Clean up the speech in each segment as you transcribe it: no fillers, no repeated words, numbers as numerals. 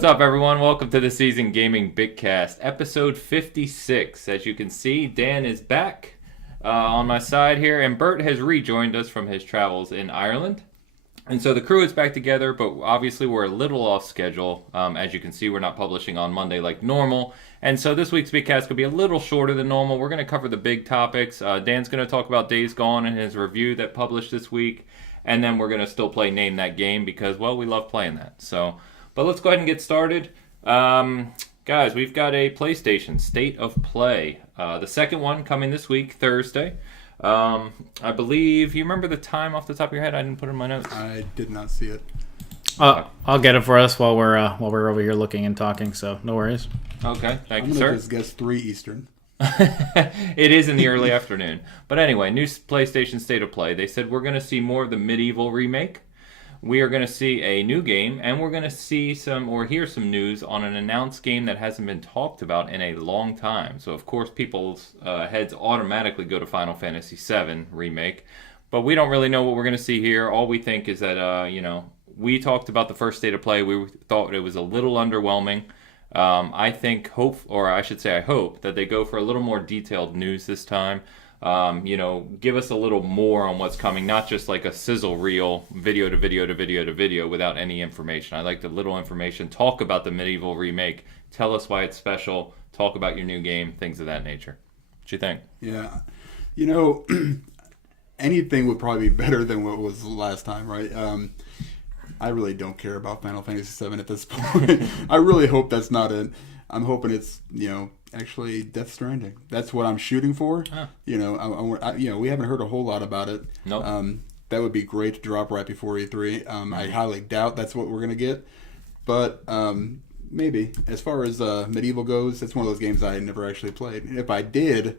What's up, everyone? Welcome to the Season Gaming Bitcast, episode 56. As you can see, Dan is back on my side here, and Bert has rejoined us from his travels in Ireland. And so the crew is back together, but obviously we're a little off schedule. As you can see, we're not publishing on Monday like normal. And so this week's Bitcast could be a little shorter than normal. We're going to cover the big topics. Dan's going to talk about Days Gone and his review that published this week. And then we're going to still play Name That Game because, well, we love playing that. But let's go ahead and get started. Guys, we've got a PlayStation State of Play. The second one coming this week, Thursday. I believe, you remember the time off the top of your head? I didn't put it in my notes. I did not see it. I'll get it for us while we're over here looking and talking, so no worries. Okay, thank you, I'm sir. going to just guess 3 Eastern. It is in the early afternoon. But anyway, new PlayStation State of Play. They said we're going to see more of the Medieval remake. We are going to see a new game, and we're going to see hear some news on an announced game that hasn't been talked about in a long time. So, of course, people's heads automatically go to Final Fantasy VII Remake. But we don't really know what we're going to see here. All we think is that, we talked about the first State of Play. We thought it was a little underwhelming. I hope that they go for a little more detailed news this time. Give us a little more on what's coming, not just like a sizzle reel, video to video to video to video without any information. I like the little information. Talk about the Medieval remake. Tell us why it's special. Talk about your new game, things of that nature. What you think? Yeah. Anything would probably be better than what was last time, right? I really don't care about Final Fantasy VII at this point. I really hope that's not it. I'm hoping it's, actually Death Stranding. That's what I'm shooting for. Huh. We haven't heard a whole lot about it. Nope. That would be great to drop right before E3. I highly doubt that's what we're going to get. But maybe. As far as Medieval goes, it's one of those games I never actually played. And if I did,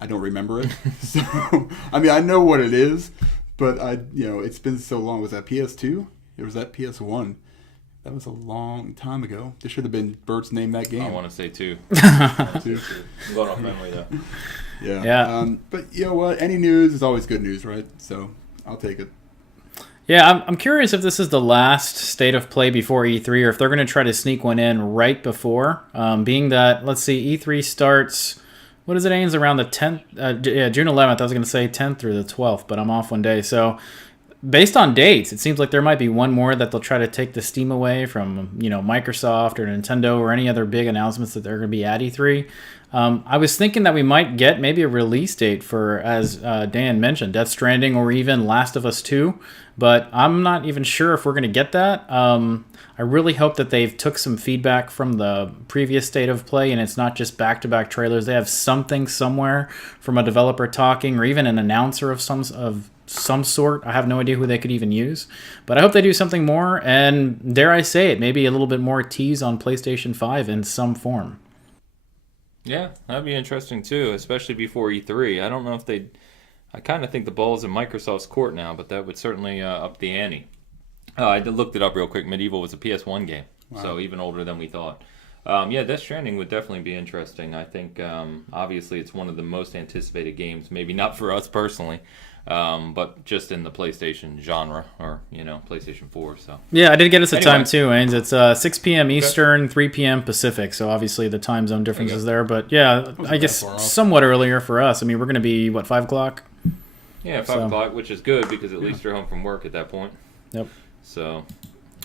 I don't remember it. So, I know what it is, but it's been so long. Was that PS2? Or was that PS1? That was a long time ago. This should have been Bert's Name That Game. I want to say 2. I'm going off memory, though. Yeah. But you know what? Any news is always good news, right? So I'll take it. Yeah, I'm curious if this is the last State of Play before E3 or if they're going to try to sneak one in right before. Being that, let's see, E3 starts... What is it, Ains? Around the 10th? June 11th. I was going to say 10th through the 12th, but I'm off one day. So... Based on dates, it seems like there might be one more that they'll try to take the steam away from, Microsoft or Nintendo or any other big announcements that they're going to be at E3. I was thinking that we might get maybe a release date for, as Dan mentioned, Death Stranding or even Last of Us 2, but I'm not even sure if we're going to get that. I really hope that they've took some feedback from the previous State of Play and it's not just back-to-back trailers. They have something somewhere from a developer talking or even an announcer of some sort. I have no idea who they could even use. But I hope they do something more, and dare I say it, maybe a little bit more tease on PlayStation 5 in some form. Yeah, that'd be interesting too, especially before E3. I don't know if I kind of think the ball's in Microsoft's court now, but that would certainly up the ante. I looked it up real quick. Medieval was a PS1 game, so even older than we thought. Death Stranding would definitely be interesting. I think, obviously, it's one of the most anticipated games, maybe not for us personally, but just in the PlayStation genre, or, PlayStation 4. So yeah, I did get us a time too, Ains. It's 6 p.m. Eastern, 3 p.m. Pacific, so obviously the time zone differences there. But yeah, I guess somewhat earlier for us. We're going to be, 5 o'clock? Yeah, 5 o'clock, which is good because at least you're home from work at that point. Yep. So...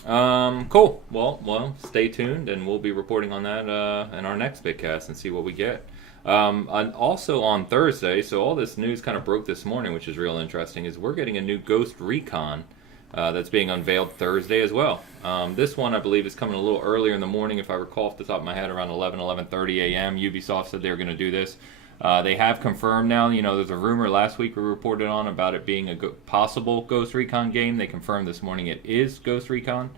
cool. Well, stay tuned, and we'll be reporting on that in our next Bitcast and see what we get. And also on Thursday, so all this news kind of broke this morning, which is real interesting, is we're getting a new Ghost Recon that's being unveiled Thursday as well. This one, I believe, is coming a little earlier in the morning, if I recall off the top of my head, around 11:30 a.m. Ubisoft said they were going to do this. They have confirmed now. There's a rumor last week we reported on about it being a possible Ghost Recon game. They confirmed this morning it is Ghost Recon,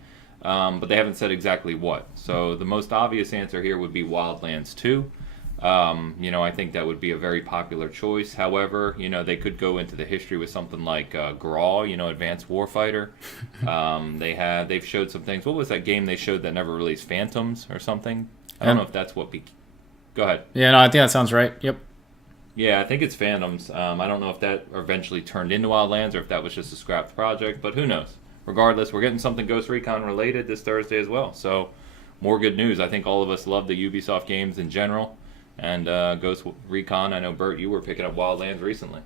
but they haven't said exactly what. So the most obvious answer here would be Wildlands 2. I think that would be a very popular choice. However, they could go into the history with something like GRAW, Advanced Warfighter. They've showed some things. What was that game they showed that never released? Phantoms or something? I don't know if that's what... Go ahead. Yeah, no, I think that sounds right. Yep. Yeah, I think it's Phantoms. I don't know if that eventually turned into Wildlands or if that was just a scrapped project, but who knows? Regardless, we're getting something Ghost Recon related this Thursday as well. So more good news. I think all of us love the Ubisoft games in general. And Ghost Recon, I know, Bert, you were picking up Wildlands recently.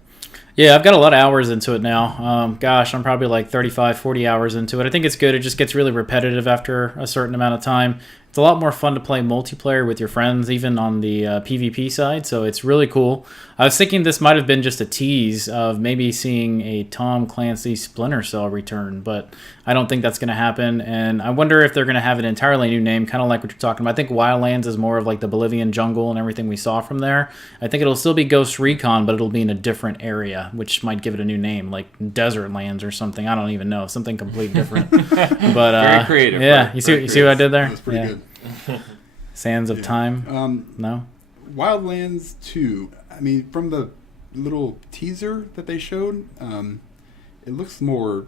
Yeah, I've got a lot of hours into it now. Gosh, I'm probably like 35, 40 hours into it. I think it's good. It just gets really repetitive after a certain amount of time. It's a lot more fun to play multiplayer with your friends, even on the PvP side, so it's really cool. I was thinking this might have been just a tease of maybe seeing a Tom Clancy Splinter Cell return, but I don't think that's going to happen, and I wonder if they're going to have an entirely new name, kind of like what you're talking about. I think Wildlands is more of like the Bolivian jungle and everything we saw from there. I think it'll still be Ghost Recon, but it'll be in a different area, which might give it a new name, like Desert Lands or something. I don't even know, something completely different. But very creative. yeah, Bert. you see what I did there? That's pretty good. Sands of Time. No. Wildlands 2. I mean, from the little teaser that they showed, it looks more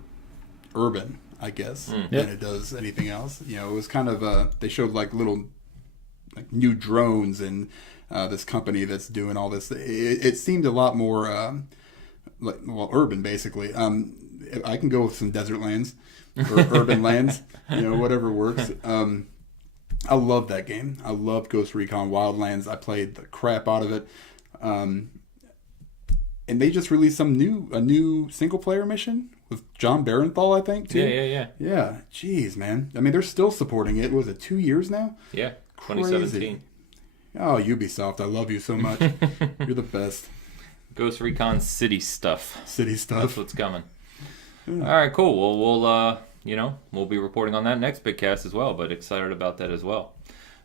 urban, I guess, than it does anything else. You know, it was kind of they showed like little like new drones and this company that's doing all this. It seemed a lot more urban, basically. I can go with some desert lands or urban lands, whatever works. I love that game. I love Ghost Recon Wildlands. I played the crap out of it. And they just released a new single player mission with John Barenthal, I think, too. Yeah. Yeah, jeez, man. I mean, they're still supporting it. Was it 2 years now? Yeah, Crazy. 2017. Oh, Ubisoft, I love you so much. You're the best. Ghost Recon City stuff. City stuff. That's what's coming. All right, cool. Well, we'll be reporting on that next Bitcast as well, but excited about that as well.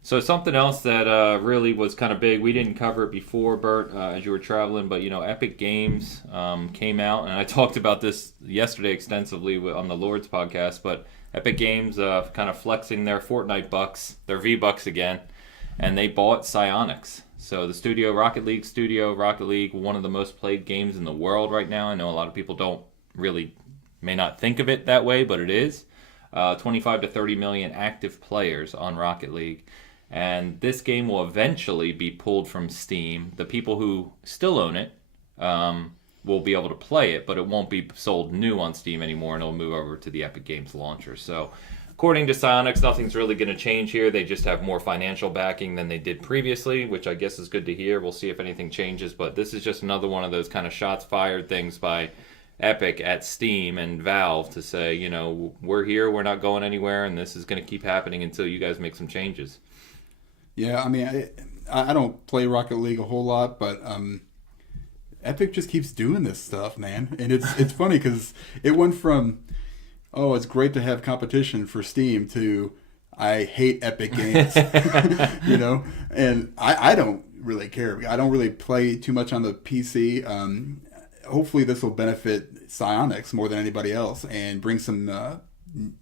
So something else that really was kind of big, we didn't cover it before, Bert, as you were traveling, but, Epic Games came out, and I talked about this yesterday extensively on the Lord's podcast, but Epic Games kind of flexing their Fortnite bucks, their V-Bucks again, and they bought Psyonix. So the studio, Rocket League, one of the most played games in the world right now. I know a lot of people may not think of it that way, but it is. 25 to 30 million active players on Rocket League. And this game will eventually be pulled from Steam. The people who still own it will be able to play it, but it won't be sold new on Steam anymore, and it'll move over to the Epic Games launcher. So according to Psyonix, nothing's really going to change here. They just have more financial backing than they did previously, which I guess is good to hear. We'll see if anything changes, but this is just another one of those kind of shots fired things by Epic at Steam and Valve to say, we're here, we're not going anywhere, and this is going to keep happening until you guys make some changes. Yeah, I mean, I don't play Rocket League a whole lot, but Epic just keeps doing this stuff, man. And it's funny because it went from, it's great to have competition for Steam to I hate Epic Games, and I don't really care. I don't really play too much on the PC. Hopefully this will benefit Psyonix more than anybody else and bring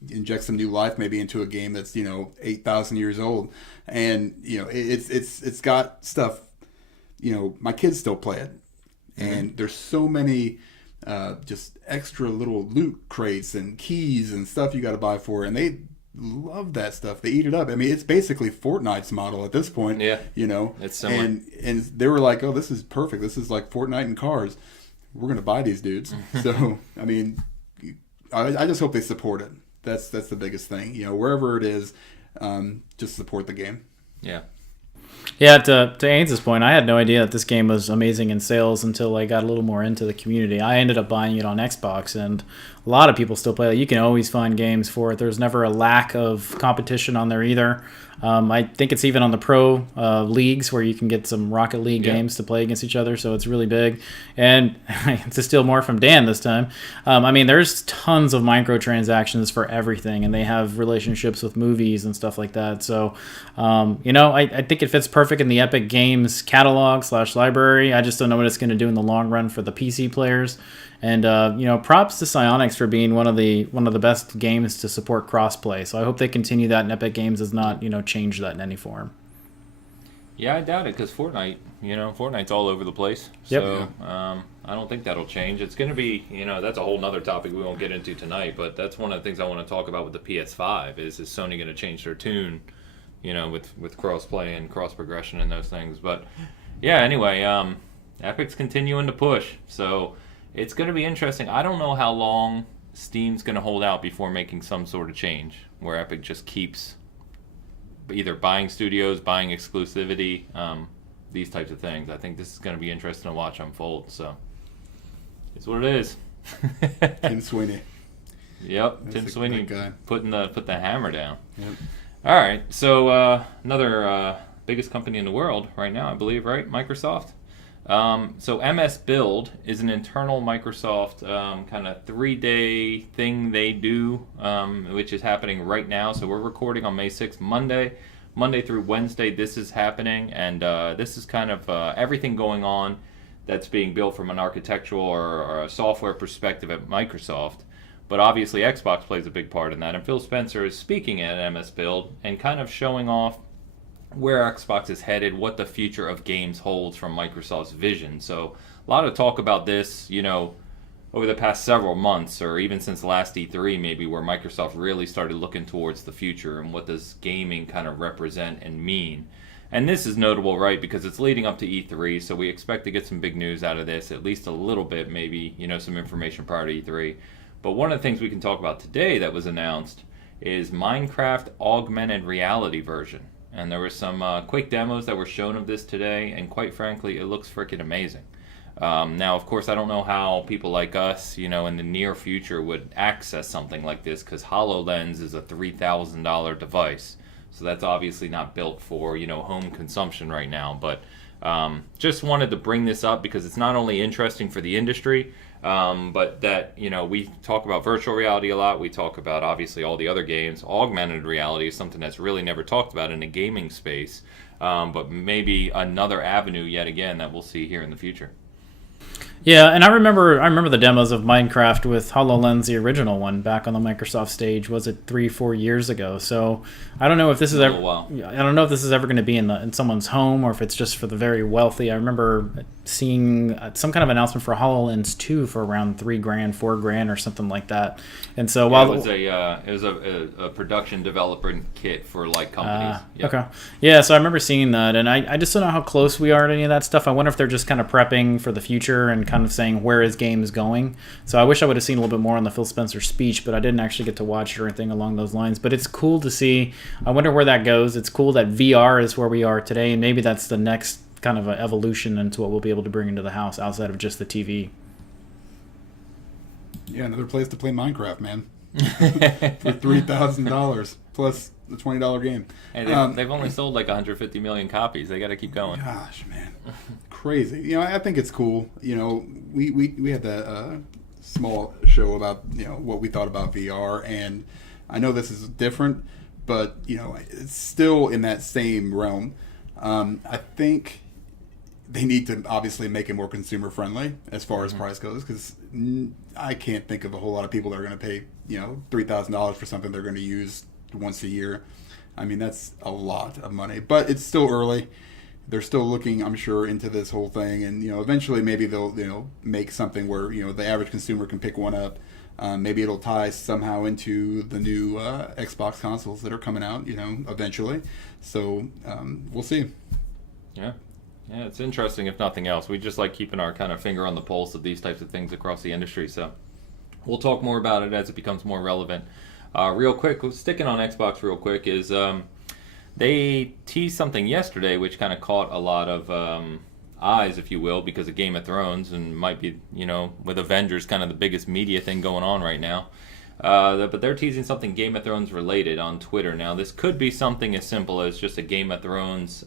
inject some new life maybe into a game that's 8,000 years old, and it's got stuff. My kids still play it, and there's so many just extra little loot crates and keys and stuff you got to buy for it, and they love that stuff. They eat it up. I mean, it's basically Fortnite's model at this point. Yeah, it's similar. And they were like, oh, this is perfect. This is like Fortnite in cars. We're going to buy these dudes. So, I mean, I just hope they support it. That's the biggest thing. Wherever it is, just support the game. Yeah. Yeah, to Ains's point, I had no idea that this game was amazing in sales until I got a little more into the community. I ended up buying it on Xbox, and a lot of people still play it. You can always find games for it. There's never a lack of competition on there either. I think it's even on the pro leagues where you can get some Rocket League games to play against each other, so it's really big. And to steal more from Dan this time, there's tons of microtransactions for everything, and they have relationships with movies and stuff like that. So, I think it fits perfect in the Epic Games catalog/library. I just don't know what it's going to do in the long run for the PC players. And props to Psyonix for being one of the best games to support crossplay. So I hope they continue that, and Epic Games does not change that in any form. Yeah, I doubt it because Fortnite's all over the place. Yep. So I don't think that'll change. It's going to be that's a whole nother topic we won't get into tonight. But that's one of the things I want to talk about with the PS5 is Sony going to change their tune, with crossplay and cross progression and those things. But yeah, anyway, Epic's continuing to push. So it's going to be interesting. I don't know how long Steam's going to hold out before making some sort of change where Epic just keeps either buying studios, buying exclusivity, these types of things. I think this is going to be interesting to watch unfold. So it's what it is. Tim Sweeney. Yep, That's Tim a Sweeney good guy. put the hammer down. Yep. All right, so another biggest company in the world right now, I believe, right? Microsoft. So MS Build is an internal Microsoft kind of 3-day thing they do, which is happening right now. So we're recording on May 6th, Monday through Wednesday. This is happening, and this is kind of everything going on that's being built from an architectural or a software perspective at Microsoft. But obviously Xbox plays a big part in that, and Phil Spencer is speaking at MS Build and kind of showing off where Xbox is headed, what the future of games holds from Microsoft's vision. So a lot of talk about this, over the past several months, or even since last E3 maybe, where Microsoft really started looking towards the future and what does gaming kind of represent and mean. And this is notable, right, because it's leading up to E3, so we expect to get some big news out of this, at least a little bit, maybe, some information prior to E3. But one of the things we can talk about today that was announced is Minecraft augmented reality version. And there were some quick demos that were shown of this today, and quite frankly, it looks freaking amazing. Now, of course, I don't know how people like us, in the near future would access something like this, because HoloLens is a $3,000 device. So that's obviously not built for, home consumption right now. But just wanted to bring this up because it's not only interesting for the industry, but that, we talk about virtual reality a lot. We talk about, obviously, all the other games. Augmented reality is something that's really never talked about in a gaming space, but maybe another avenue yet again that we'll see here in the future. Yeah, and I remember the demos of Minecraft with HoloLens, the original one, back on the Microsoft stage. Was it 3-4 years ago? So I don't know if this is ever. I don't know if this is ever going to be in someone's home or if it's just for the very wealthy. I remember seeing some kind of announcement for HoloLens 2 for around $3,000, $4,000, or something like that. And so while it was a production developer kit for like companies. Yep. Okay, yeah. So I remember seeing that, and I just don't know how close we are to any of that stuff. I wonder if they're just kind of prepping for the future and kind of saying where his game is going. So I wish I would have seen a little bit more on the Phil Spencer speech, but I didn't actually get to watch it or anything along those lines. But it's cool to see. I wonder where that goes. It's cool that VR is where we are today, and maybe that's the next kind of an evolution into what we'll be able to bring into the house outside of just the TV. Yeah, another place to play Minecraft, man. For $3,000 plus the $20 game. Hey, they've only sold like 150 million copies. They got to keep going. Gosh, man, crazy. I think it's cool. We had that small show about what we thought about VR, and I know this is different, but it's still in that same realm. I think they need to obviously make it more consumer friendly as far as price goes, because I can't think of a whole lot of people that are going to pay $3,000 for something they're going to use once a year. I mean, that's a lot of money, but it's still early. They're still looking, I'm sure, into this whole thing, and eventually maybe they'll make something where the average consumer can pick one up. Maybe it'll tie somehow into the new Xbox consoles that are coming out, eventually. So we'll see. Yeah. Yeah, it's interesting if nothing else. We just like keeping our kind of finger on the pulse of these types of things across the industry. So we'll talk more about it as it becomes more relevant. Real quick, sticking on Xbox real quick, is they teased something yesterday which kind of caught a lot of eyes, if you will, because of Game of Thrones, and might be, with Avengers kind of the biggest media thing going on right now. But they're teasing something Game of Thrones related on Twitter. Now, this could be something as simple as just a Game of Thrones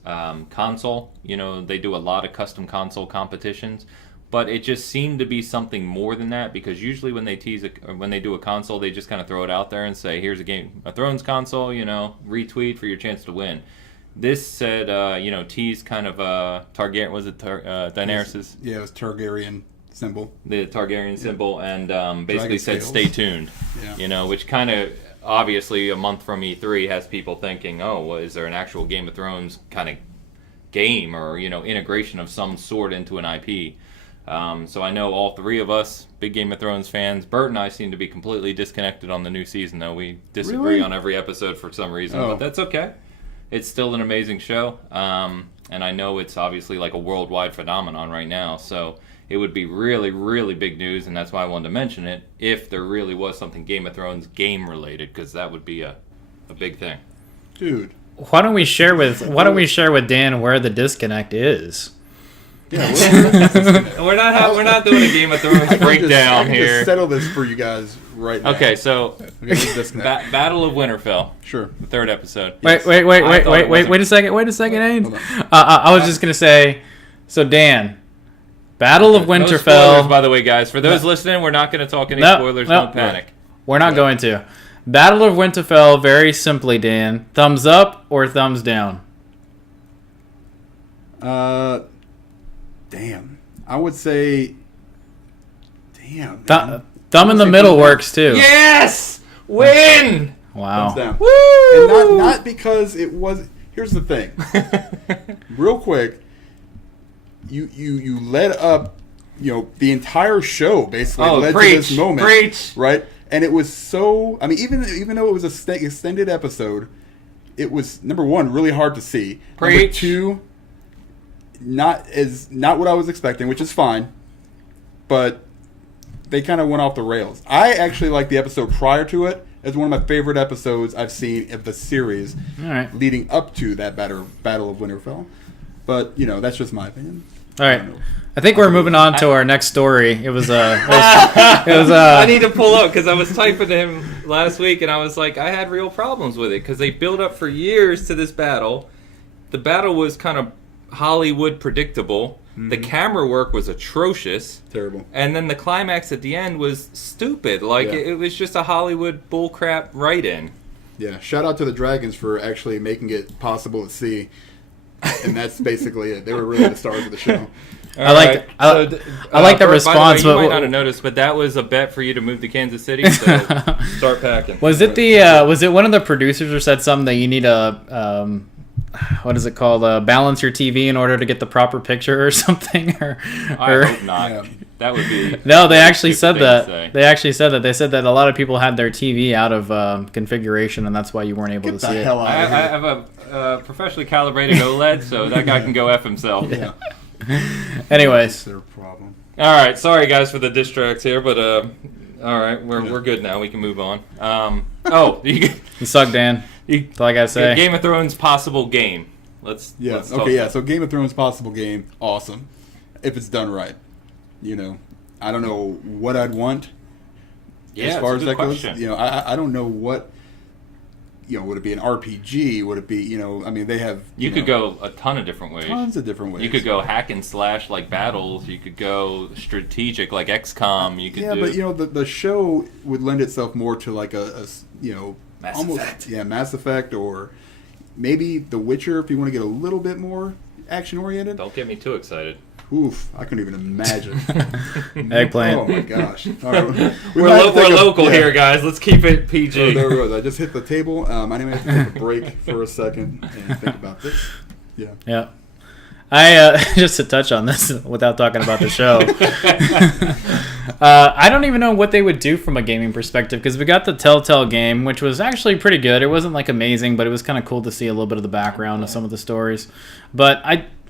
console. They do a lot of custom console competitions, but it just seemed to be something more than that, because usually when they when they do a console, they just kind of throw it out there and say, "Here's a Game of Thrones console. Retweet for your chance to win." This said, tease kind of Targaryen. Was it Daenerys's? Yeah, it was Targaryen symbol. The Targaryen symbol, and basically said, scales. "Stay tuned." Yeah. Which kind of obviously a month from E3 has people thinking, "Oh, well, is there an actual Game of Thrones kind of game or integration of some sort into an IP?" So I know all three of us, big Game of Thrones fans. Bert and I seem to be completely disconnected on the new season, though. We disagree Really? on every episode for some reason, Oh. but that's okay. It's still an amazing show, and I know it's obviously like a worldwide phenomenon right now, so it would be really, really big news, and that's why I wanted to mention it, if there really was something Game of Thrones game-related, because that would be a big thing. Dude, why don't we share with Dan where the disconnect is? Yeah, We're not doing a Game of Thrones breakdown I can here. just settle this for you guys right now. Okay, so Okay, let's disconnect. Battle of Winterfell, Sure. the third episode. Wait a second, Ains. Hold on. I was just gonna say, so Dan, Battle of No Winterfell. spoilers, by the way, guys. For those listening, we're not going to talk any spoilers. No. Don't panic. We're not going to. Battle of Winterfell, very simply, Dan. Thumbs up or thumbs down? Damn. I would say. Damn. Thumb in the middle works too. Yes! Win! Wow. Thumbs down. Woo! And not because it was. Here's the thing. Real quick. You led up. The entire show basically led to this moment, Preach! right? And it was so. I mean, even though it was a extended episode, it was number one really hard to see. Number Preach. two, not what I was expecting, which is fine, but they kind of went off the rails. I actually like the episode prior to it as one of my favorite episodes I've seen of the series, All right. leading up to that Battle of Winterfell. But that's just my opinion. All right. I think we're moving on to our next story. It was I need to pull up because I was typing to him last week and I was like, I had real problems with it because they built up for years to this battle. The battle was kind of Hollywood predictable. Mm-hmm. The camera work was atrocious. Terrible. And then the climax at the end was stupid. Like, it was just a Hollywood bullcrap write-in. Yeah, shout out to the Dragons for actually making it possible to see. And that's basically it. They were really the stars of the show. I like the response. By the way, you might not have noticed, but that was a bet for you to move to Kansas City. So start packing. Was it one of the producers or said something that you need a what is it called? Balance your TV in order to get the proper picture or something? I hope not. Yeah. That would be. No, they actually said that. They said that a lot of people had their TV out of configuration, and that's why you weren't able to see it. Hell out of here. I have a professionally calibrated OLED, so that guy can go F himself. Yeah. Anyways, that's their problem. All right, sorry guys for the distracts here, but all right, we're good now. We can move on. You suck, Dan. That's all I gotta say. Game of Thrones possible game. Let's talk about. So Game of Thrones possible game, awesome, if it's done right. I don't know what I'd want. Yeah, as far as that question. goes, I don't know what. Would it be an RPG? Would it be, I mean, they have... You could go a ton of different ways. Tons of different ways. You could go hack and slash like battles. You could go strategic like XCOM. You could but the show would lend itself more to like a Mass almost Effect. Yeah, Mass Effect, or maybe The Witcher if you want to get a little bit more action oriented. Don't get me too excited. Oof, I couldn't even imagine. Eggplant. Oh my gosh. All right. We're local here, guys. Let's keep it PG. Oh, there we go. I just hit the table. I didn't have to take a break for a second and think about this. Yeah. Yeah. I just to touch on this without talking about the show. I don't even know what they would do from a gaming perspective, because we got the Telltale game, which was actually pretty good. It wasn't like amazing, but it was kind of cool to see a little bit of the background of some of the stories. But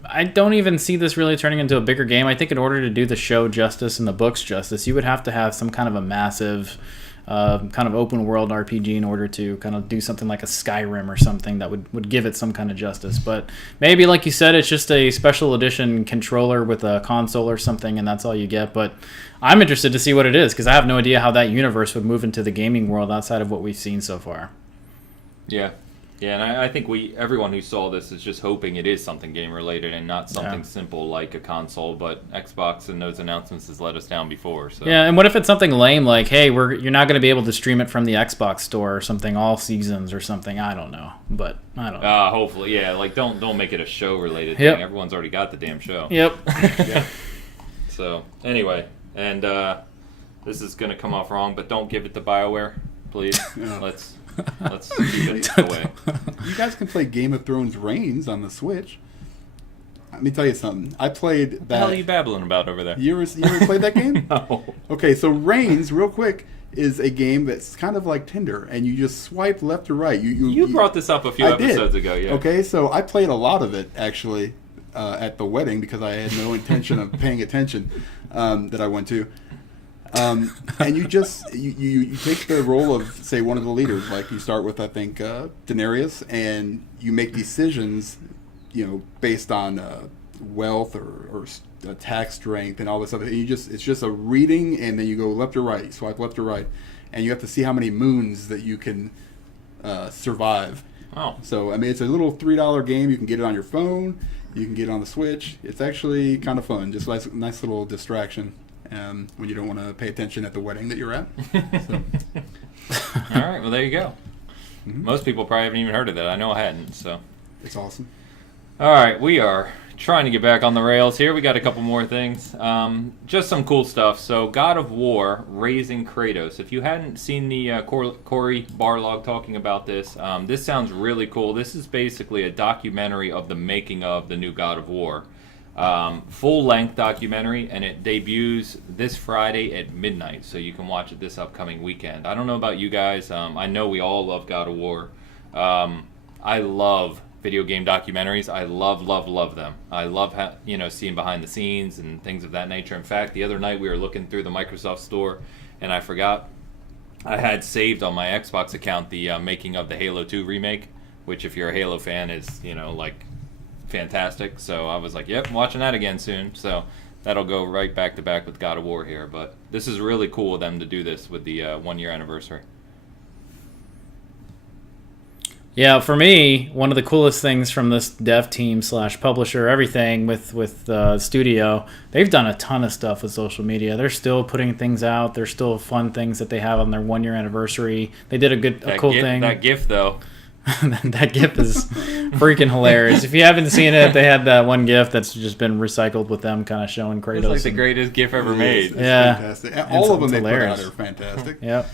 I don't even see this really turning into a bigger game. I think in order to do the show justice and the books justice, you would have to have some kind of a massive kind of open world RPG in order to kind of do something like a Skyrim or something that would give it some kind of justice. But maybe, like you said, it's just a special edition controller with a console or something, and that's all you get. But I'm interested to see what it is, because I have no idea how that universe would move into the gaming world outside of what we've seen so far. Yeah. Yeah, and I think everyone who saw this is just hoping it is something game related and not something simple like a console. But Xbox and those announcements has let us down before. So. Yeah, and what if it's something lame like, hey, you're not going to be able to stream it from the Xbox store or something all seasons or something? I don't know, but I don't know. Hopefully, yeah. Like don't make it a show related Yep. thing. Everyone's already got the damn show. Yep. Yeah. So anyway, and this is gonna come off wrong, but don't give it to BioWare, please. Yeah. Let's keep it away. You guys can play Game of Thrones Reigns on the Switch. Let me tell you something. I played that. What the hell are you babbling about over there? You ever played that game? No. Okay, so Reigns, real quick, is a game that's kind of like Tinder, and you just swipe left or right. You brought this up a few episodes ago, yeah. Okay, so I played a lot of it, actually, at the wedding, because I had no intention of paying attention that I went to. And you just you take the role of, say, one of the leaders. Like you start with, I think, Daenerys, and you make decisions, based on wealth or attack strength and all this stuff. And it's just a reading, and then you go left or right, swipe left or right, and you have to see how many moons that you can survive. Oh. So, I mean, it's a little $3 game. You can get it on your phone. You can get it on the Switch. It's actually kind of fun. Just like a nice little distraction when you don't want to pay attention at the wedding that you're at. So. All right. Well, there you go. Mm-hmm. Most people probably haven't even heard of that. I know I hadn't. So. It's awesome. All right. We are trying to get back on the rails here. We got a couple more things. Just some cool stuff. So, God of War, Raising Kratos. If you hadn't seen the Corey Barlog talking about this, this sounds really cool. This is basically a documentary of the making of the new God of War. Full-length documentary, and it debuts this Friday at midnight, so you can watch it this upcoming weekend. I don't know about you guys. I know we all love God of War. I love video game documentaries. I love them. I love seeing behind the scenes and things of that nature. In fact, the other night we were looking through the Microsoft Store, and I forgot I had saved on my Xbox account the making of the Halo 2 remake, which, if you're a Halo fan, is fantastic. So I was like, yep, I'm watching that again soon. So that'll go right back to back with God of War here. But this is really cool of them to do this with the 1-year anniversary. Yeah, for me, one of the coolest things from this dev team / publisher, everything with studio, they've done a ton of stuff with social media. They're still putting things out. There's still fun things that they have on their 1-year anniversary. They did a cool thing. That GIF, though. That GIF is freaking hilarious. If you haven't seen it, they had that one GIF that's just been recycled with them kind of showing Kratos. It's like the greatest GIF ever made. It's fantastic. All of them they put hilarious. out are fantastic. Yep.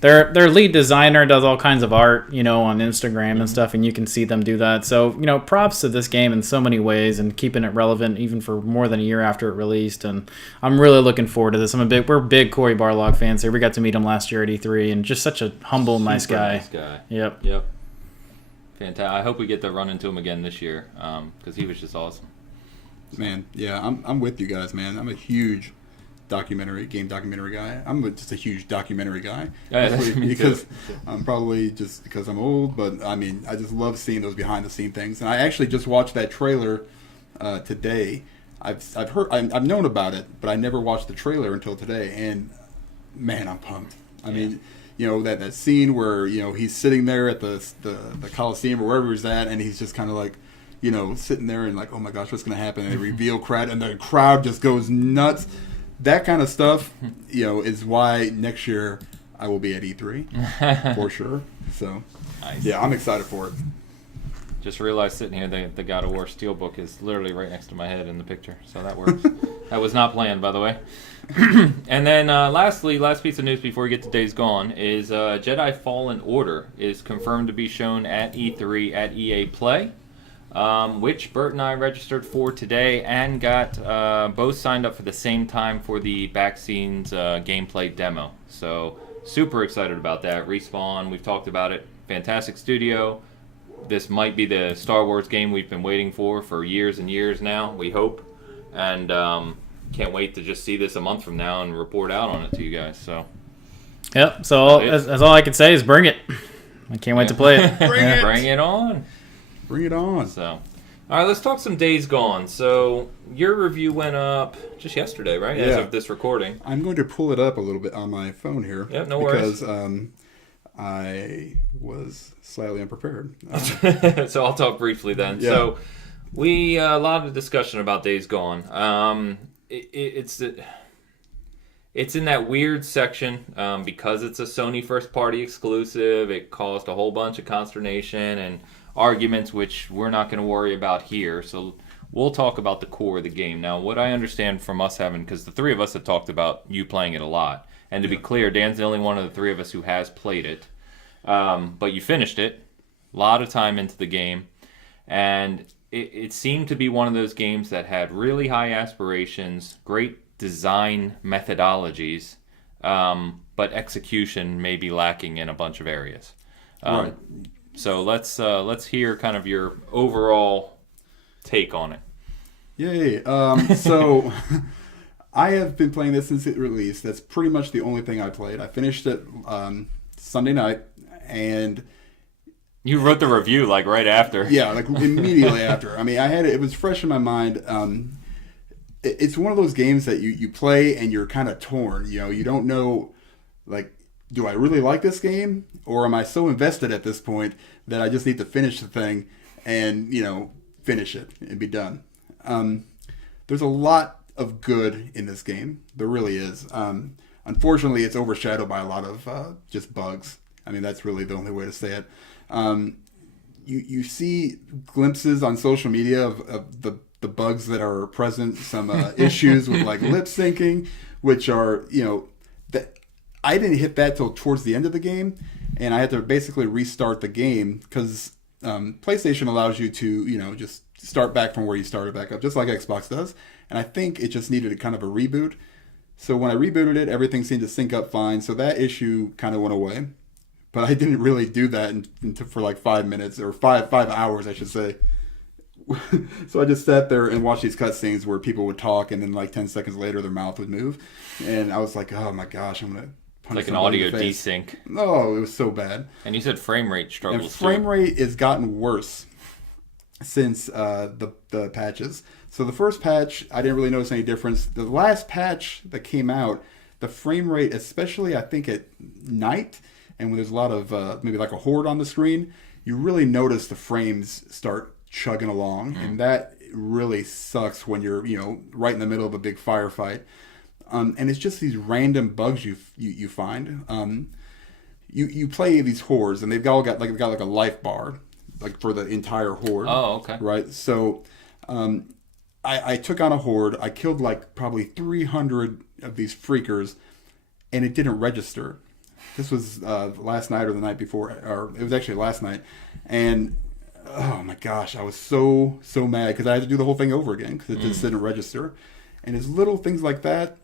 Their lead designer does all kinds of art, on Instagram and stuff, and you can see them do that. So, props to this game in so many ways and keeping it relevant even for more than a year after it released. And I'm really looking forward to this. We're big Corey Barlog fans here. We got to meet him last year at E3, and just such a humble, nice guy. Nice guy. Yep. Fantastic. I hope we get to run into him again this year because he was just awesome. Man, yeah, I'm with you guys, man. I'm a huge game documentary guy. I'm just a huge documentary guy. Yeah, because I'm probably just because I'm old, but I mean, I just love seeing those behind the scene things. And I actually just watched that trailer today. I've known about it, but I never watched the trailer until today. And man, I'm pumped. I mean, that scene where he's sitting there at the Coliseum or wherever he's at, and he's just kind of like, sitting there and like, oh my gosh, what's gonna happen? And they reveal crowd, and the crowd just goes nuts. That kind of stuff, is why next year I will be at E3 for sure. So, nice. Yeah, I'm excited for it. Just realized sitting here, the God of War Steelbook is literally right next to my head in the picture, so that works. That was not planned, by the way. And then lastly, last piece of news before we get to Days Gone is Jedi Fallen Order is confirmed to be shown at E3 at EA Play. Which Bert and I registered for today and got both signed up for the same time for the back scenes gameplay demo. So super excited about that. Respawn, we've talked about it. Fantastic studio. This might be the Star Wars game we've been waiting for years and years now, we hope. And can't wait to just see this a month from now and report out on it to you guys. So. Yep, so that's all I can say is bring it. I can't wait to play it. Bring it on. Bring it on. So, all right, let's talk some Days Gone. So, your review went up just yesterday, right? Yeah. As of this recording. I'm going to pull it up a little bit on my phone here. Yep, no worries. Because I was slightly unprepared. So, I'll talk briefly then. Yeah. So, we a lot of discussion about Days Gone. It's in that weird section because it's a Sony first-party exclusive. It caused a whole bunch of consternation and arguments, which we're not going to worry about here. So we'll talk about the core of the game. Now, what I understand from us having, because the three of us have talked about you playing it a lot, and to be clear, Dan's the only one of the three of us who has played it. But you finished it, a lot of time into the game, and it seemed to be one of those games that had really high aspirations, great design methodologies, but execution may be lacking in a bunch of areas. Right. So let's hear kind of your overall take on it. Yay. So I have been playing this since it released. That's pretty much the only thing I played. I finished it Sunday night, and You wrote the review like right after. yeah, like immediately after. I mean, I had it was fresh in my mind. It's one of those games that you play and you're kind of torn. You know, you don't know, like, do I really like this game, or am I so invested at this point that I just need to finish the thing and, you know, finish it and be done. There's a lot of good in this game. There really is. Unfortunately, it's overshadowed by a lot of just bugs. I mean, that's really the only way to say it. You see glimpses on social media of the bugs that are present, some issues with like lip syncing, which are, you know, that I didn't hit that till towards the end of the game, and I had to basically restart the game because PlayStation allows you to, you know, just start back from where you started back up, just like Xbox does. And I think it just needed a kind of a reboot. So when I rebooted it, everything seemed to sync up fine. So that issue kind of went away. But I didn't really do that for like 5 minutes, or five hours, I should say. So I just sat there and watched these cutscenes where people would talk, and then like 10 seconds later, their mouth would move. And I was like, oh my gosh, I'm going to punch Like an somebody in audio the face. desync. Oh, it was so bad. And you said frame rate And struggles frame too. rate has gotten worse since the patches. So the first patch, I didn't really notice any difference. The last patch that came out, the frame rate, especially I think at night, and when there's a lot of maybe like a horde on the screen, you really notice the frames start chugging along, and that really sucks when you're, you know, right in the middle of a big firefight. And it's just these random bugs you find. You play these hordes, and they've all got like a life bar, like for the entire horde. Oh, okay. Right. So, I took on a horde. I killed like probably 300 of these freakers, and it didn't register. This was last night or the night before, or it was actually last night, and oh my gosh, I was so mad because I had to do the whole thing over again because it just didn't register. And it's little things like that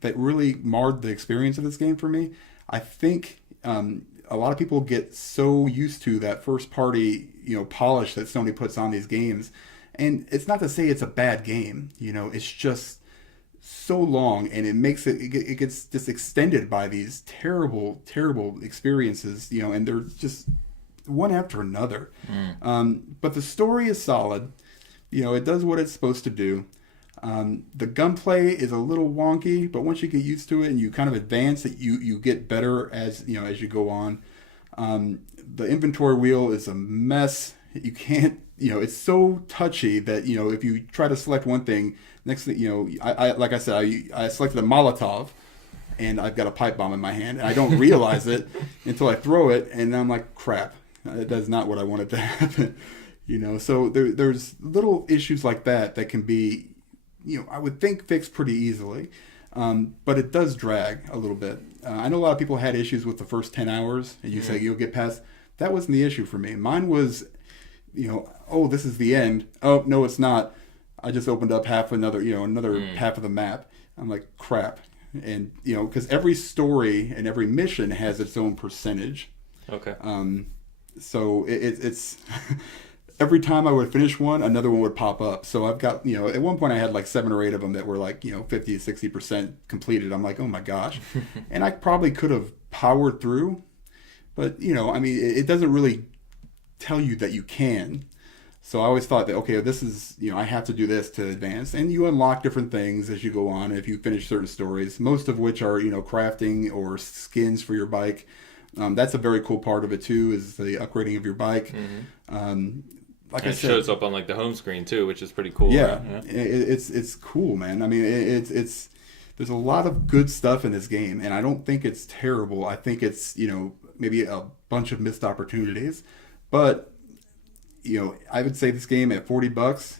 that really marred the experience of this game for me. I think a lot of people get so used to that first party, you know, polish that Sony puts on these games, and it's not to say it's a bad game. You know, it's just so long, and it makes it gets just extended by these terrible experiences. You know, and they're just one after another. But the story is solid. You know, it does what it's supposed to do. The gunplay is a little wonky, but once you get used to it and you kind of advance it, you get better as you know as you go on. The inventory wheel is a mess. You can't, you know, it's so touchy that, you know, if you try to select one thing, next thing, you know, I like I said, I selected a Molotov, and I've got a pipe bomb in my hand, and I don't realize it until I throw it, and I'm like, crap. That's not what I wanted to happen, you know. So there's little issues like that can be, you know, I would think fixed pretty easily, but it does drag a little bit. I know a lot of people had issues with the first 10 hours, and you say you'll get past. That wasn't the issue for me. Mine was, you know, oh, this is the end. Oh no, it's not. I just opened up half another half of the map. I'm like, crap, and you know, because every story and every mission has its own percentage. Okay. So it's every time I would finish one, another one would pop up. So I've got, you know, at one point I had like 7 or 8 of them that were like, you know, 50 to 60% completed. I'm like, oh my gosh. And I probably could have powered through, but you know, I mean, it doesn't really tell you that you can. So I always thought that, okay, this is, you know, I have to do this to advance. And you unlock different things as you go on if you finish certain stories, most of which are, you know, crafting or skins for your bike. That's a very cool part of it too, is the upgrading of your bike. Like I said, it shows up on like the home screen too, which is pretty cool. Yeah, right? it's cool, man. I mean, it's there's a lot of good stuff in this game, and I don't think it's terrible. I think it's, you know, maybe a bunch of missed opportunities, but you know, I would say this game at $40,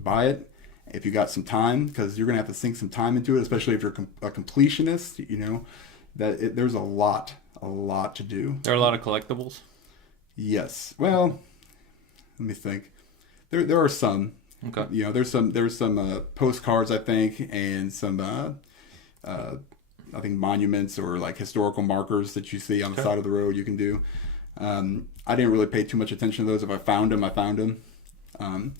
buy it if you got some time, because you're gonna have to sink some time into it, especially if you're a completionist. You know, there's a lot to do. There are a lot of collectibles. Yes. Well, let me think. There are some. Okay. You know, there's some postcards, I think, and some I think monuments or like historical markers that you see on the side of the road you can do. I didn't really pay too much attention to those. If I found them, I found them.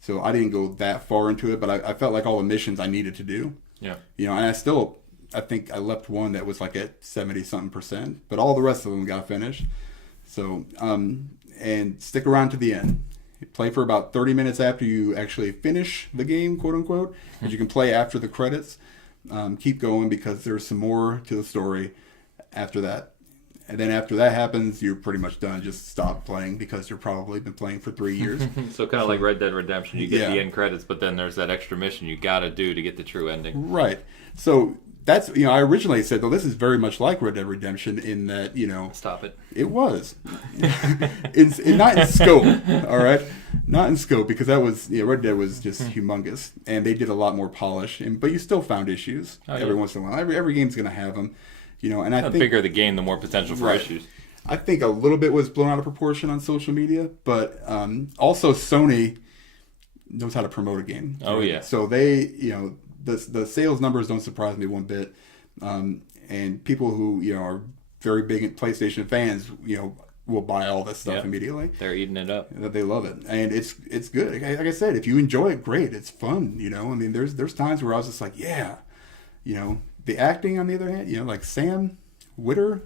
So I didn't go that far into it, but I felt like all the missions I needed to do. Yeah. And I think I left one that was like at 70-something%, but all the rest of them got finished. So, and stick around to the end. Play for about 30 minutes after you actually finish the game, quote unquote, because you can play after the credits. Keep going because there's some more to the story after that. And then after that happens, you're pretty much done. Just stop playing because you've probably been playing for 3 years. So kind of like Red Dead Redemption, you get the end credits, but then there's that extra mission you got to do to get the true ending. Right. So that's, I originally said, well, this is very much like Red Dead Redemption in that, Stop it. It was. Not in scope, all right? Not in scope, because that was, Red Dead was just humongous, and they did a lot more polish, but you still found issues every once in a while. Every game's going to have them, and I think... The bigger the game, the more potential for issues. I think a little bit was blown out of proportion on social media, but also Sony knows how to promote a game. Oh, yeah. So they, the sales numbers don't surprise me one bit, and people who, are very big PlayStation fans, will buy all this stuff immediately. They're eating it up. They love it, and it's good. Like I said, if you enjoy it, great. It's fun. I mean, there's times where I was just like, yeah, the acting on the other hand, like Sam Whitaker,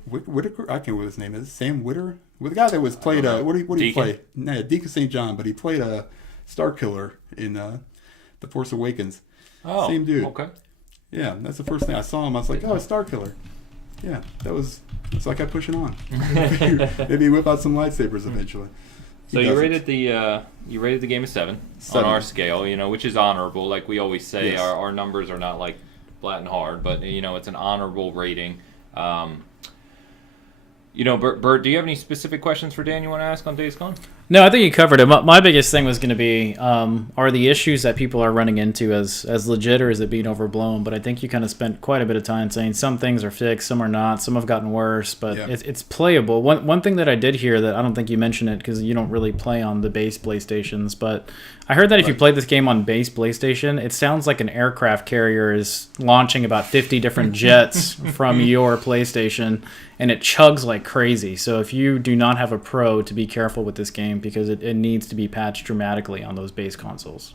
I can't remember what his name is. Sam Whitaker, the guy that was played. What did he play? No, Deacon St. John, but he played a Star Killer in The Force Awakens. Oh, same dude. Okay. Yeah, that's the first thing I saw him. I was like, oh, Star Killer. Yeah, so I kept pushing on. Maybe whip out some lightsabers eventually. So you rated the game a 7 on our scale, which is honorable. Like we always say, Yes. our numbers are not like flat and hard, but it's an honorable rating. Bert, do you have any specific questions for Dan you want to ask on Days Gone? No, I think you covered it. My biggest thing was going to be, are the issues that people are running into as legit, or is it being overblown? But I think you kind of spent quite a bit of time saying some things are fixed, some are not, some have gotten worse, but it's playable. One thing that I did hear that I don't think you mentioned it because you don't really play on the base PlayStations, but I heard that if you play this game on base PlayStation, it sounds like an aircraft carrier is launching about 50 different jets from your PlayStation, and it chugs like crazy. So if you do not have a Pro, to be careful with this game because it needs to be patched dramatically on those base consoles.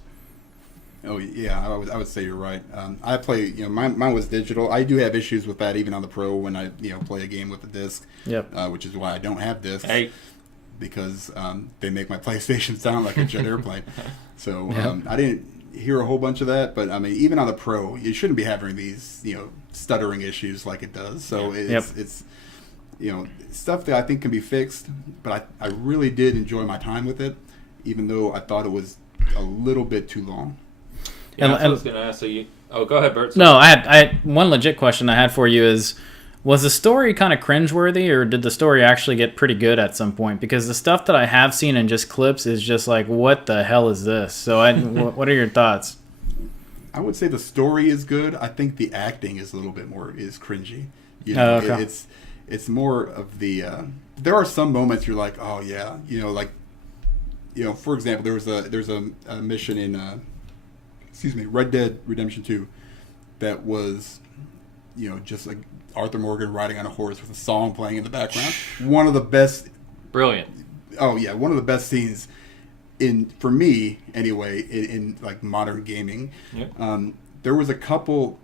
Oh yeah, I would say you're right. I play, mine was digital. I do have issues with that even on the Pro when I play a game with a disc. Yep. Which is why I don't have discs. Hey. Because they make my PlayStation sound like a jet airplane. So I didn't hear a whole bunch of that, but I mean, even on the Pro, you shouldn't be having these stuttering issues like it does. So it's stuff that I think can be fixed, but I really did enjoy my time with it, even though I thought it was a little bit too long. Yeah, I was going to ask. Go ahead, Bert. No, I had one legit question I had for you is, was the story kind of cringeworthy, or did the story actually get pretty good at some point? Because the stuff that I have seen in just clips is just like, what the hell is this? So what are your thoughts? I would say the story is good. I think the acting is a little bit more cringy. Okay. It's more of the. There are some moments you're like, oh yeah, for example, there's a mission in, Red Dead Redemption 2, that was, just like Arthur Morgan riding on a horse with a song playing in the background. One of the best. Brilliant. Oh yeah, one of the best scenes for me anyway in like modern gaming. Yep. There was a couple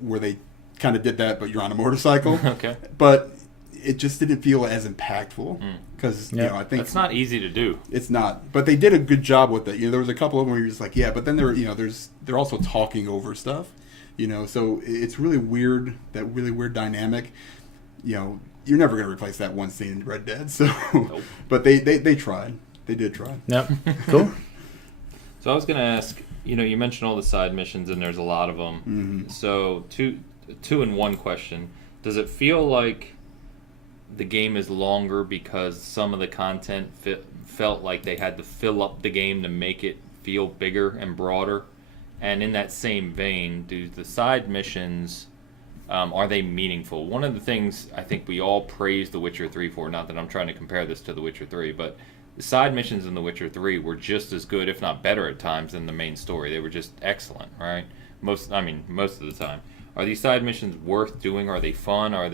where they kind of did that, but you're on a motorcycle. Okay. But it just didn't feel as impactful because I think it's not easy to do. It's not, but they did a good job with it. There was a couple of them where you're just like, yeah, but then they're also talking over stuff. So it's really weird, that really weird dynamic. You're never going to replace that one scene in Red Dead. So, Nope. But they tried. They did try. Yep. Cool. So I was going to ask, you mentioned all the side missions, and there's a lot of them. Mm-hmm. So two in one question. Does it feel like the game is longer because some of the content felt like they had to fill up the game to make it feel bigger and broader? And in that same vein, do the side missions, are they meaningful? One of the things I think we all praise The Witcher 3 for, not that I'm trying to compare this to The Witcher 3, but the side missions in The Witcher 3 were just as good, if not better at times, than the main story. They were just excellent, right? Most of the time. Are these side missions worth doing? Are they fun? Or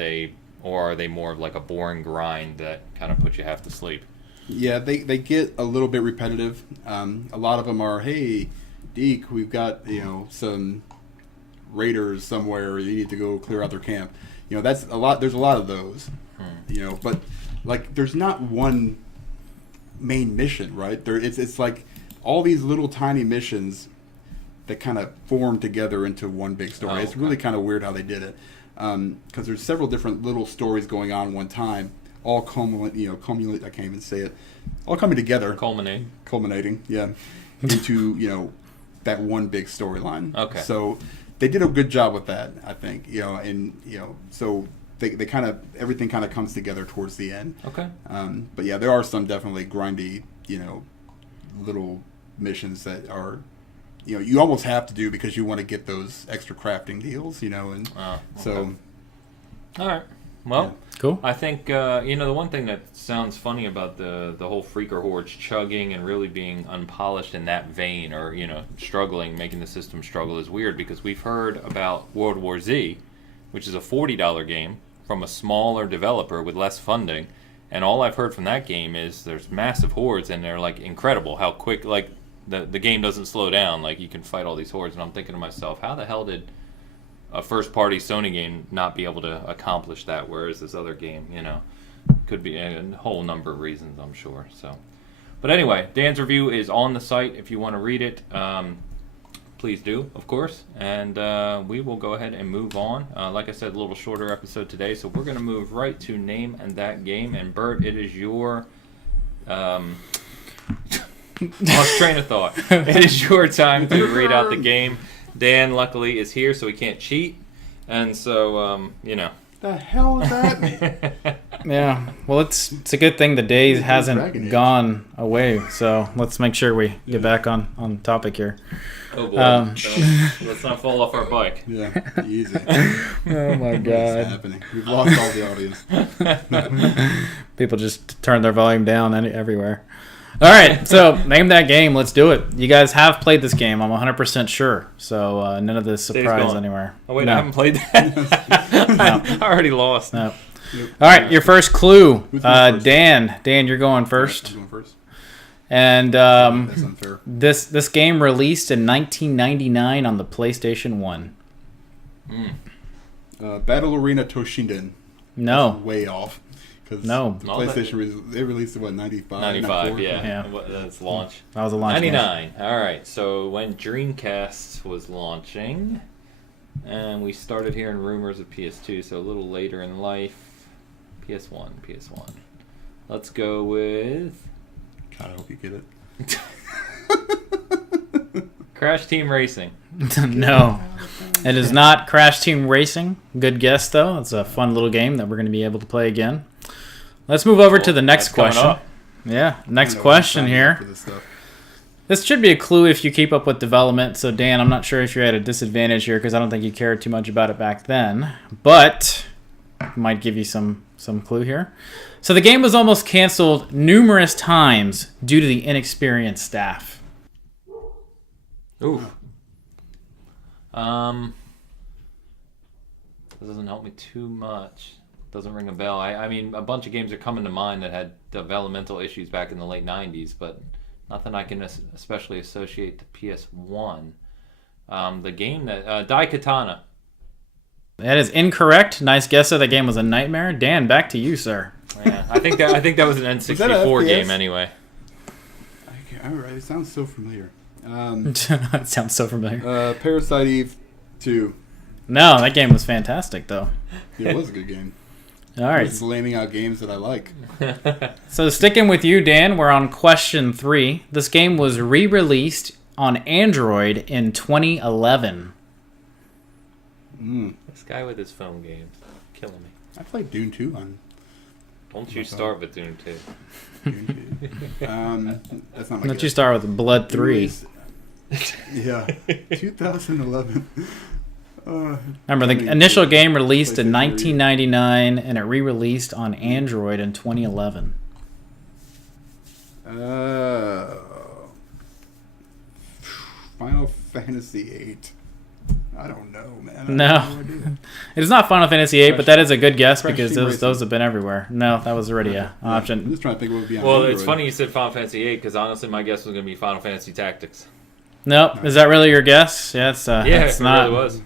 are they more of like a boring grind that kind of puts you half to sleep? Yeah, they get a little bit repetitive. A lot of them are, hey, Deke, we've got some raiders somewhere. You need to go clear out their camp. That's a lot. There's a lot of those. But like, there's not one main mission, right? It's like all these little tiny missions that kind of form together into one big story. It's really kind of weird how they did it, because there's several different little stories going on at one time, all culminate. I can't even say it. All coming together. Culminating, yeah, into that one big storyline. Okay. So they did a good job with that, I think. So they kind of everything kind of comes together towards the end. Okay. But yeah, there are some definitely grindy, little missions that are, you almost have to do because you want to get those extra crafting deals, and so. All right. Well, yeah. Cool. I think the one thing that sounds funny about the whole Freaker Hordes chugging and really being unpolished in that vein, or struggling, making the system struggle, is weird because we've heard about World War Z, which is a $40 game from a smaller developer with less funding, and all I've heard from that game is there's massive hordes and they're like incredible how quick the game doesn't slow down, like you can fight all these hordes, and I'm thinking to myself, how the hell did a first-party Sony game not be able to accomplish that, whereas this other game, could be a whole number of reasons, I'm sure. So, but anyway, Dan's review is on the site if you want to read it. Please do, of course, and we will go ahead and move on. Like I said, a little shorter episode today, so we're going to move right to Name and That Game. And Bert, it is your lost train of thought. It is your time to read out the game. Dan, luckily, is here, so he can't cheat. And so, The hell is that? Yeah. Well, it's a good thing the day hasn't gone away. So let's make sure we get back on topic here. Oh, boy. Let's not fall off our bike. Yeah, easy. Oh, my God. What's happening? We've lost all the audience. People just turn their volume down everywhere. All right, so name that game. Let's do it. You guys have played this game, I'm 100% sure. So none of this surprise anywhere. Oh, wait, no. I haven't played that. No. I already lost. No. Yep. All right, your first clue. Dan. Dan, you're going first. I'm going first. And that's unfair. This game released in 1999 on the PlayStation 1. Battle Arena Toshinden. No. Way off. No. PlayStation, they released it, 95? 95, yeah. That's launch. That was a launch 99. Game. All right, so when Dreamcast was launching, and we started hearing rumors of PS2, so a little later in life, PS1. Let's go with... God, I hope you get it. Crash Team Racing. No. It is not Crash Team Racing. Good guess, though. It's a fun little game that we're going to be able to play again. Let's move over to the next question. Yeah, next question here. This should be a clue if you keep up with development. So, Dan, I'm not sure if you're at a disadvantage here because I don't think you cared too much about it back then. But might give you some clue here. So the game was almost canceled numerous times due to the inexperienced staff. Ooh. That doesn't help me too much. Doesn't ring a bell. I mean, a bunch of games are coming to mind that had developmental issues back in the late 90s, but nothing I can especially associate to PS1. The game that... Daikatana. That is incorrect. Nice guess. That game was a nightmare. Dan, back to you, sir. Yeah, I think that was an N64 game anyway. All right, it sounds so familiar. It sounds so familiar. Parasite Eve 2. No, that game was fantastic, though. Yeah, it was a good game. All right. Just laying out games that I like. So sticking with you, Dan, we're on question 3. This game was re-released on Android in 2011. This guy with his phone games. Killing me. I played Dune 2 on... Don't you start with Dune 2. That's not my Don't you start with Blood 3. Yeah. 2011. Remember, the initial game released in 1999, and it re-released on Android in 2011. Final Fantasy VIII. I don't know, man. No. It is not Final Fantasy VIII, but that is a good guess because those have been everywhere. No, that was already an option. I'm just trying to think what would be on Well, Android. it's funny you said Final Fantasy VIII because honestly, my guess was going to be Final Fantasy Tactics. Nope. Is that really your guess? Yeah, it's it not. really was.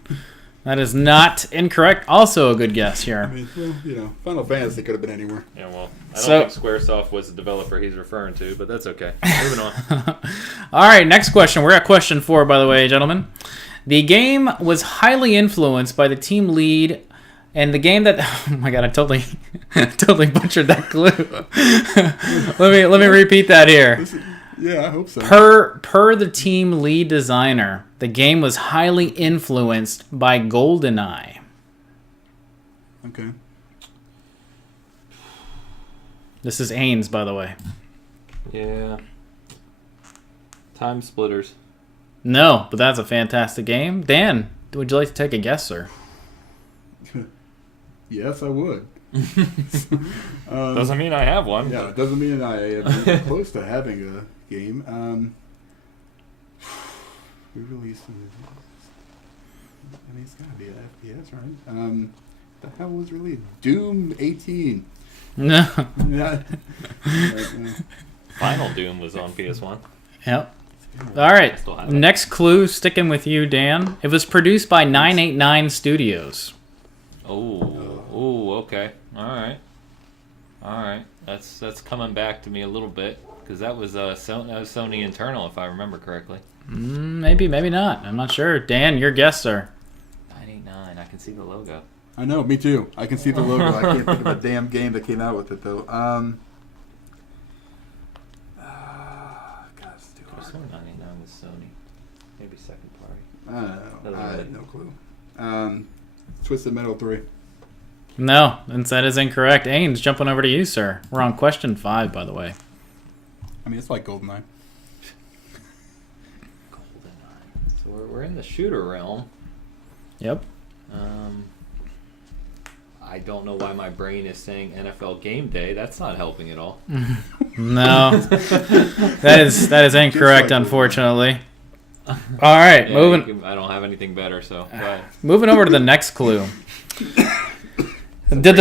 That is not incorrect. Also a good guess I here. mean, well, you know, Final Fantasy could have been anywhere. Yeah, well, I don't think Squaresoft was the developer he's referring to, but that's okay. Moving on. All right, next question. We're at question 4, by the way, gentlemen. The game was highly influenced by the team lead, and the game that oh my god, I totally butchered that clue. let me repeat that here. Yeah, I hope so. Per the team lead designer, the game was highly influenced by GoldenEye. Okay. This is Ains, by the way. Yeah. Time Splitters. No, but that's a fantastic game. Dan, would you like to take a guess, sir? Yes, I would. Doesn't mean I have one. Yeah, it doesn't mean I am even close to having a game. We released some. I mean, it's gotta be an FPS, right? The hell was released? Doom 18. No. Yeah. Final Doom was on PS1. Yep. All right. Next clue, sticking with you, Dan. It was produced by 989 Studios. Oh, okay. All right. That's coming back to me a little bit because that was Sony internal, if I remember correctly. Maybe not. I'm not sure. Dan, your guess, sir. 989. I can see the logo. I know, me too. I can see the logo. I can't think of a damn game that came out with it though. There's 99 with Sony. Maybe second party. I don't know. I have no clue. Twisted Metal 3. No, that is incorrect. Ains, jumping over to you, sir. We're on question 5, by the way. I mean, it's like GoldenEye. GoldenEye. So we're in the shooter realm. Yep. I don't know why my brain is saying NFL Game Day. That's not helping at all. No, that is incorrect, unfortunately. All right, moving. I don't have anything better, so go ahead. Moving over to the next clue. The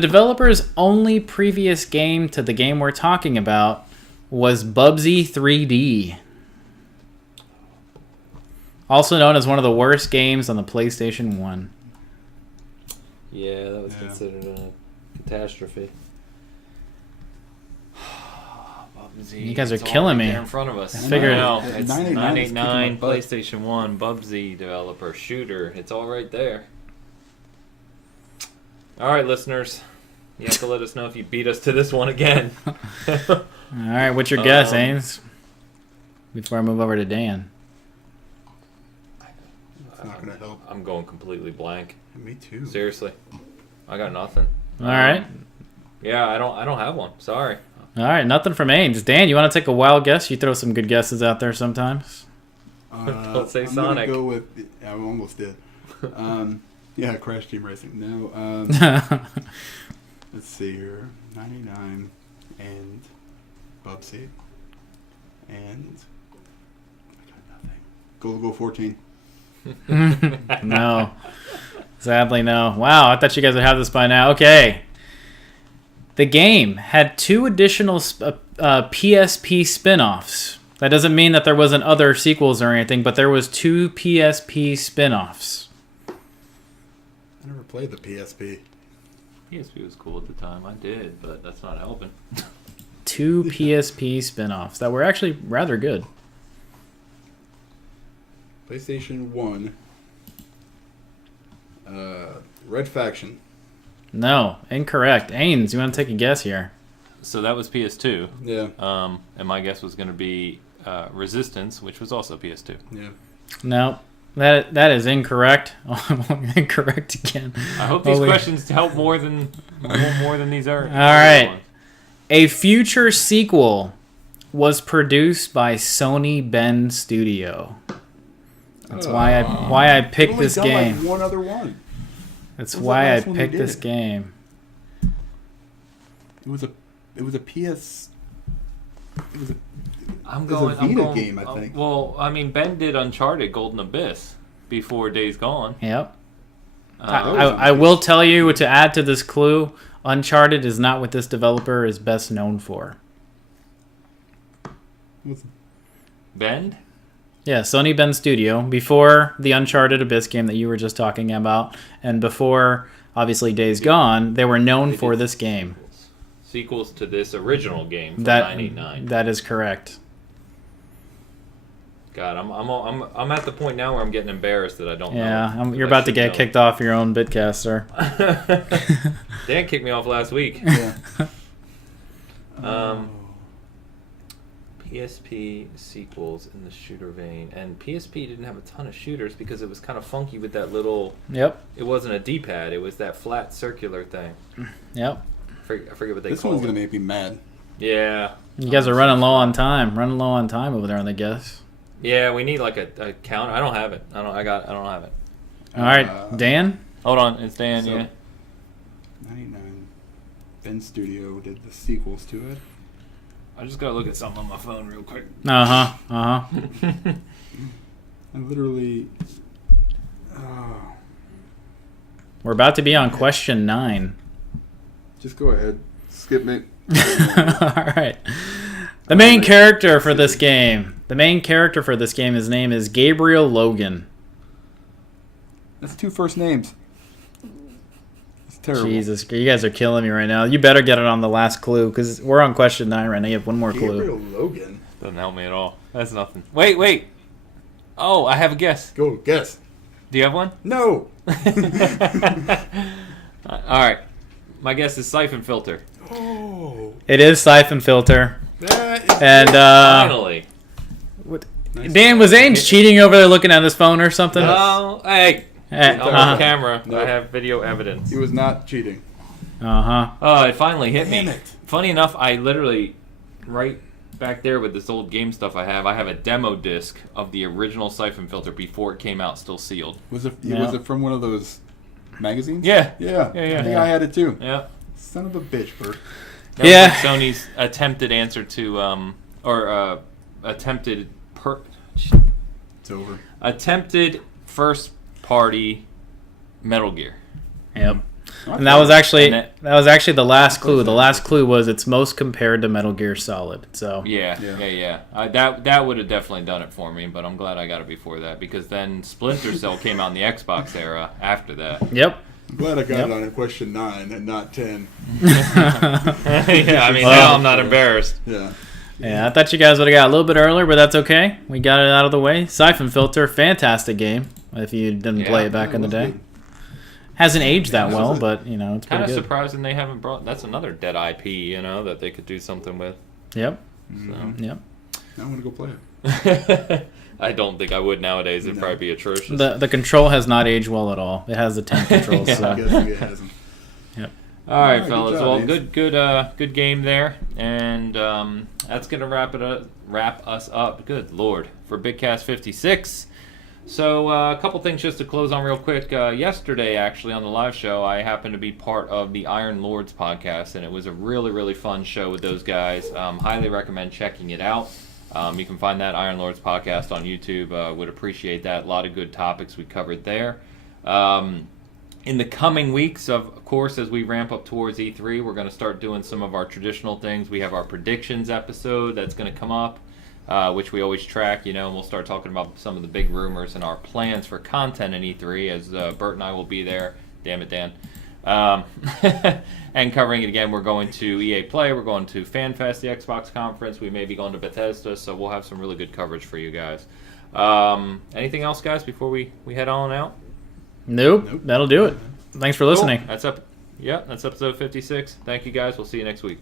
developer's only previous game to the game we're talking about was Bubsy 3D. Also known as one of the worst games on the PlayStation 1. Yeah, that was considered a catastrophe. Bubsy. You guys are killing me. There in front of us. I figured It's 989 butt. PlayStation 1 Bubsy developer shooter. It's all right there. All right, listeners. You have to let us know if you beat us to this one again. All right, what's your guess, Ains? Before I move over to Dan. It's not gonna help. I'm going completely blank. Me too. Seriously, I got nothing. All right. Yeah, I don't have one. Sorry. All right, nothing from Ains. Dan, you want to take a wild guess? You throw some good guesses out there sometimes. Don't say I'm Sonic. Gonna go with. I almost did. Yeah, Crash Team Racing. No. Let's see here. 99 and Bubsy and I got nothing. Go 14. No. Sadly, no. Wow, I thought you guys would have this by now. Okay. The game had 2 additional PSP spin-offs. That doesn't mean that there wasn't other sequels or anything, but there was 2 PSP spin-offs. I never played the PSP. PSP was cool at the time. I did, but that's not helping. 2 PSP spin-offs that were actually rather good. PlayStation 1. Red Faction. No, incorrect. Ains, you want to take a guess here? So that was PS2. Yeah. And my guess was going to be Resistance, which was also PS2. Yeah. No, that is incorrect. Incorrect again. I hope these questions help more than these are. All right. A future sequel was produced by Sony Bend Studio. That's why I picked this game. Like one other one. That's why I picked this game. It was a PS. It was a. I'm It going. was a I'm Vita going. game, I think. Well, I mean, Ben did Uncharted: Golden Abyss before Days Gone. Yep. I will tell you to add to this clue. Uncharted is not what this developer is best known for. Bend? Yeah, Sony Bend Studio, before the Uncharted Abyss game that you were just talking about, and before, obviously, Days Gone, they were known for this game. Sequels to this original game from 989. That is correct. God, I'm at the point now where I'm getting embarrassed that I don't know. Yeah, you're about to get kicked off your own Bitcast, sir. Dan kicked me off last week. Yeah. PSP sequels in the shooter vein, and PSP didn't have a ton of shooters because it was kind of funky with that little. Yep. It wasn't a D-pad; it was that flat circular thing. Yep. I forget what they called it. This one's gonna make me mad. Yeah. You guys are running low on time. Running low on time over there on the guess. Yeah, we need like a count. I don't have it. I don't have it. All right, Dan. Hold on, it's Dan. So- Yeah. 99. Bend Studio did the sequels to it. I just gotta look at something on my phone real quick. I literally. We're about to be on question 9. Just go ahead. Skip me. All right. The main character for this game. His name is Gabriel Logan. That's 2 first names. It's terrible. Jesus, you guys are killing me right now. You better get it on the last clue because we're on question 9 right now. You have one more Gabriel clue. Logan. Doesn't help me at all. That's nothing. Wait. Oh, I have a guess. Go guess. Do you have one? No. All right. My guess is Syphon Filter. Oh. It is Syphon Filter. That is And Finally. nice. Dan, was Ames cheating over there looking at his phone or something? No. Hey. Eh, On camera. No. I have video evidence. He was not cheating. Oh, it finally hit Damn me. it. Funny enough, I literally, right back there with this old game stuff I have a demo disc of the original Syphon Filter before it came out, still sealed. Was it? Yeah. Was it from one of those magazines? Yeah. Yeah. Yeah. I think I had it too. Yeah. Son of a bitch, Bert. That Yeah. was like Sony's attempted answer to, attempted It's over. attempted first party Metal Gear. Yep. And that was actually And the last clue. The last clue was it's most compared to Metal Gear Solid. So Yeah. That would have definitely done it for me, but I'm glad I got it before that because then Splinter Cell came out in the Xbox era after that. Yep. I'm glad I got Yep. it on question 9 and not 10. Yeah, I mean, Well- now I'm not embarrassed. Yeah. Yeah, I thought you guys would have got a little bit earlier, but that's okay. We got it out of the way. Syphon Filter, fantastic game. If you didn't play it back in the day, hasn't aged that well, but it's Kind pretty of good. surprising they haven't brought. That's another dead IP, that they could do something with. Yep. So. Yep. I want to go play it. I don't think I would nowadays. It'd probably be atrocious. The control has not aged well at all. It has the tank controls. I So. guess it hasn't. All right, good fellas. job, Well, Ames. good game there, and that's gonna wrap us up. Good lord, for Bitcast 56. So a couple things just to close on real quick. Yesterday, actually, on the live show, I happened to be part of the Iron Lords podcast, and it was a really, really fun show with those guys. Highly recommend checking it out. You can find that Iron Lords podcast on YouTube. Would appreciate that. A lot of good topics we covered there. In the coming weeks, of course, as we ramp up towards E3, we're going to start doing some of our traditional things. We have our predictions episode that's going to come up, which we always track, and we'll start talking about some of the big rumors and our plans for content in E3, as Bert and I will be there. Damn it, Dan. And covering it again, we're going to EA Play, we're going to FanFest, the Xbox conference, we may be going to Bethesda, so we'll have some really good coverage for you guys. Anything else, guys, before we head on out? Nope. That'll do it. Thanks for listening. Cool. That's episode 56. Thank you, guys. We'll see you next week.